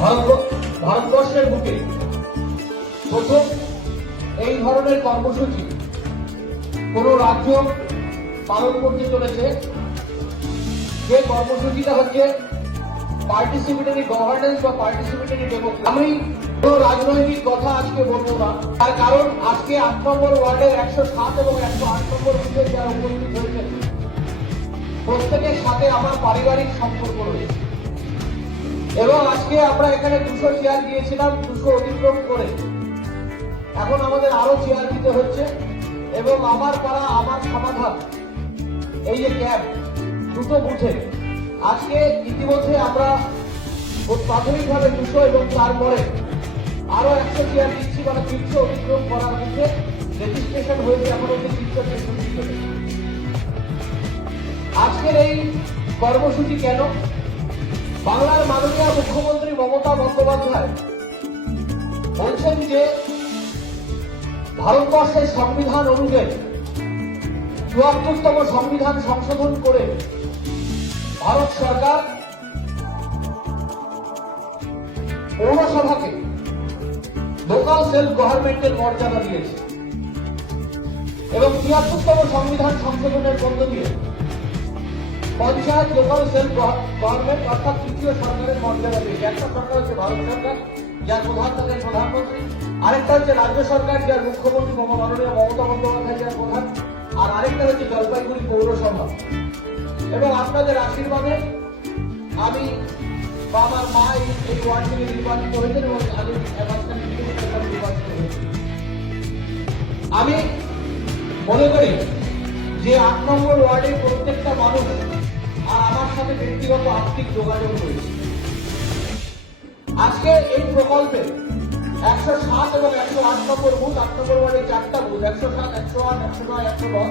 ভারতবর্ষের বুকে প্রথম এই ধরনের কর্মসূচি কোন রাজ্য পালন করতে চলেছে, যে কর্মসূচিটা হচ্ছে পার্টিসিপেটরি গভর্নেন্স বা পার্টিসিপেটরি ডেমোক্রেসি। আমি কোন রাজনৈতিক কথা আজকে বলবো না, তার কারণ আজকে ৮ নম্বর ওয়ার্ডের ১০৭ এবং ১০৮ নম্বর বুথে যারা উপস্থিত হয়েছেন প্রত্যেকের সাথে আমার পারিবারিক সম্পর্ক রয়েছে এবং আজকে আমরা এখানে ২০০ চেয়ার দিয়েছিলাম, ২০০ অতিক্রম করে এখন আমাদের আরো চেয়ার দিতে হচ্ছে এবং আমার পাড়া আমার সমাধান এই যে ক্যাম্প দুটো বুথে আজকে ইতিমধ্যে আমরা প্রাথমিকভাবে ২০০ এবং তারপরে আরো ১০০ চেয়ার দিচ্ছি, মানে ৩০০ অতিক্রম করার মধ্যে রেজিস্ট্রেশন হয়েছে এখন অব্দি ৩৬৬ জন। আজকের এই কর্মসূচি কেন? বাংলার মাননীয় মুখ্যমন্ত্রী মমতা বন্দ্যোপাধ্যায় বলছেন যে ভারতবর্ষের সংবিধান অনুযায়ী ৭৪তম সংবিধান সংশোধন করে ভারত সরকার পৌরসভাকে লোকাল সেলফ গভর্নমেন্টের মর্যাদা দিয়েছে এবং ৭৪তম সংবিধান সংশোধনের মধ্য দিয়ে পঞ্চায়েত লোকাল সেলফ গভর্নমেন্ট অর্থাৎ তৃতীয় সরকারের মর্যাদা দিয়েছে। একটা সরকার হচ্ছে ভারত সরকার, যার প্রধান থাকেন প্রধানমন্ত্রী, আরেকটা হচ্ছে রাজ্য সরকার, যার মুখ্যমন্ত্রী মাননীয় মমতা বন্দ্যোপাধ্যায় যার প্রধান, আর আরেকটা হচ্ছে জলপাইগুড়ি পৌরসভা। এবং আপনাদের আশীর্বাদে আমি বা আমার মা এই ওয়ার্ড থেকে নির্বাচিত হয়েছেন এবং আমি নির্বাচিত হয়েছি। আমি মনে করি যে ৮ নম্বর ওয়ার্ডের প্রত্যেকটা মানুষ আর আমার সাথে ব্যক্তিগত আর্থিক যোগাযোগ রয়েছে। আজকে এই প্রকল্পে ১০৭ এবং ১০৮ নম্বর বুথ, ৮ নম্বর ওয়ার্ডে ৪টা বুথ, ১০৭, ১০৮, ১০৯, ১১০।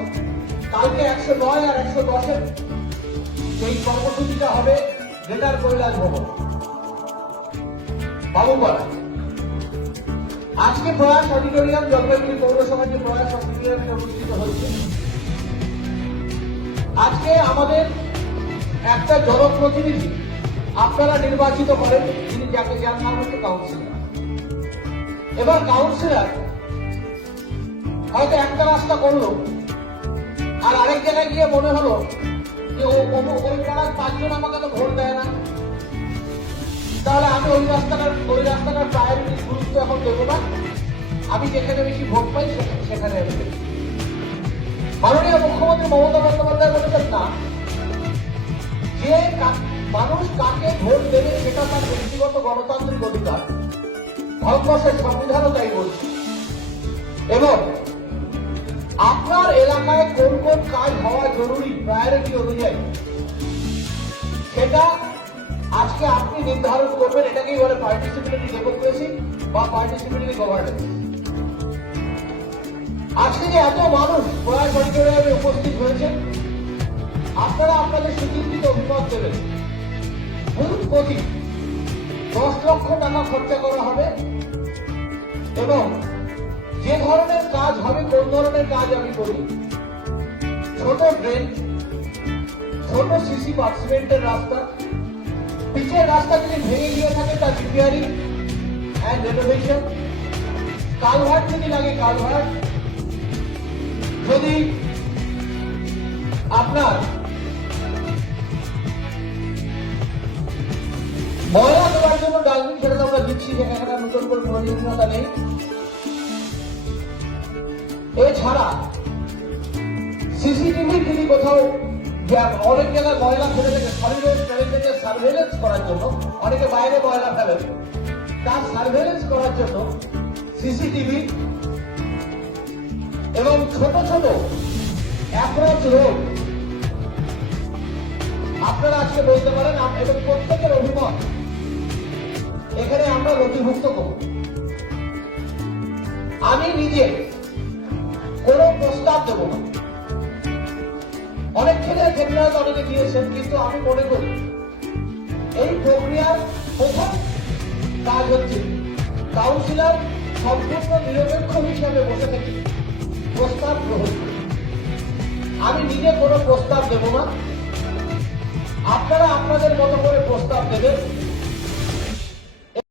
কালকে ১০৯ আর ১১০-এর সেই কর্মসূচিটা হবে গ্রেটার কৈলাস ভবন বাবুপাড়া। আজকে প্রয়াস অডিটোরিয়াম, জলপাইগুড়ি পৌরসভার যে প্রয়াস অডিটোরিয়ামে অনুষ্ঠিত হচ্ছে। আজকে আমাদের একটা জনপ্রতিনিধি আপনারা নির্বাচিত করেন, যিনি যার নাম হচ্ছে কাউন্সিলর। এবার কাউন্সিলর হয়তো একটা রাস্তা করলো আর আরেক জায়গায় গিয়ে মনে হলো যে ওই পাড়ার ৫ জন আমাকে তো ভোট দেয় না, তাহলে আমি ওই রাস্তাটার প্রায়োরিটি গুরুত্ব এখন দেবো না, আমি যেখানে বেশি ভোট পাই সেখানে মাননীয় মুখ্যমন্ত্রী মমতা বন্দ্যোপাধ্যায় বলেছেন না, যে মানুষ কাকে ভোট দেবে সেটা তার ব্যক্তিগত গণতান্ত্রিক অধিকার, ভারতবর্ষের সংবিধানও তাই বলছে। এবং আপনার এলাকায় কোন কোন কাজ হওয়া জরুরি প্রায়োরিটি অনুযায়ী সেটা আজকে আপনি নির্ধারণ করবেন। এটাকেই বলে পার্টিসিপেটরি ডেমোক্রেসি বা পার্টিসিপেটরি গভর্নেন্স। আজকে যে এত মানুষ প্রয়াস অডিটোরিয়ামে উপস্থিত হয়েছে, আপনারা আপনাদের সুচিন্তিত অভিমত দেবেন। বুথ প্রতি ১০ লক্ষ টাকা খরচা করা হবে এবং যে ধরনের কাজ হবে, কোন ধরনের কাজ আমি করি, ছোট ড্রেন, ছোট সিসি সিমেন্টের রাস্তা, পিচের রাস্তা যদি ভেঙে গিয়ে থাকে তার রিপেয়ারিং অ্যান্ড রেনোভেশন, কালভার্ট যদি লাগে কালভার্ট, যদি আপনার ময়লা দেওয়ার জন্য ডাস্টবিন, সেটা তো আমরা দিচ্ছি, যেখানে নতুন করে প্রয়োজনীয়তা নেই। এছাড়া সিসিটিভি যদি কোথাও অনেক জায়গায় ময়লা ফেলে থেকে সলিড ওয়েস্ট সার্ভেলেন্স করার জন্য, অনেকে বাইরে ময়লা ফেলেন, তার সার্ভেলেন্স করার জন্য সিসিটিভি এবং ছোট ছোট অ্যাপ্রোচ রোড আপনারা আজকে বলতে পারেন এবং প্রত্যেকের অভিমত এখানে আমরা নথিভুক্ত করব। আমি নিজে কোন প্রস্তাব দেব না, অনেক ক্ষেত্রে হয়তো অনেকে দিয়েছেন, কিন্তু আমি মনে করি এই প্রক্রিয়ার প্রথম কাজ হচ্ছে কাউন্সিলর সম্পূর্ণ নিরপেক্ষ হিসাবে বসে থেকে প্রস্তাব গ্রহণ করে। আমি নিজে কোনো প্রস্তাব দেব না, আপনারা আপনাদের মতো করে প্রস্তাব দেবেন।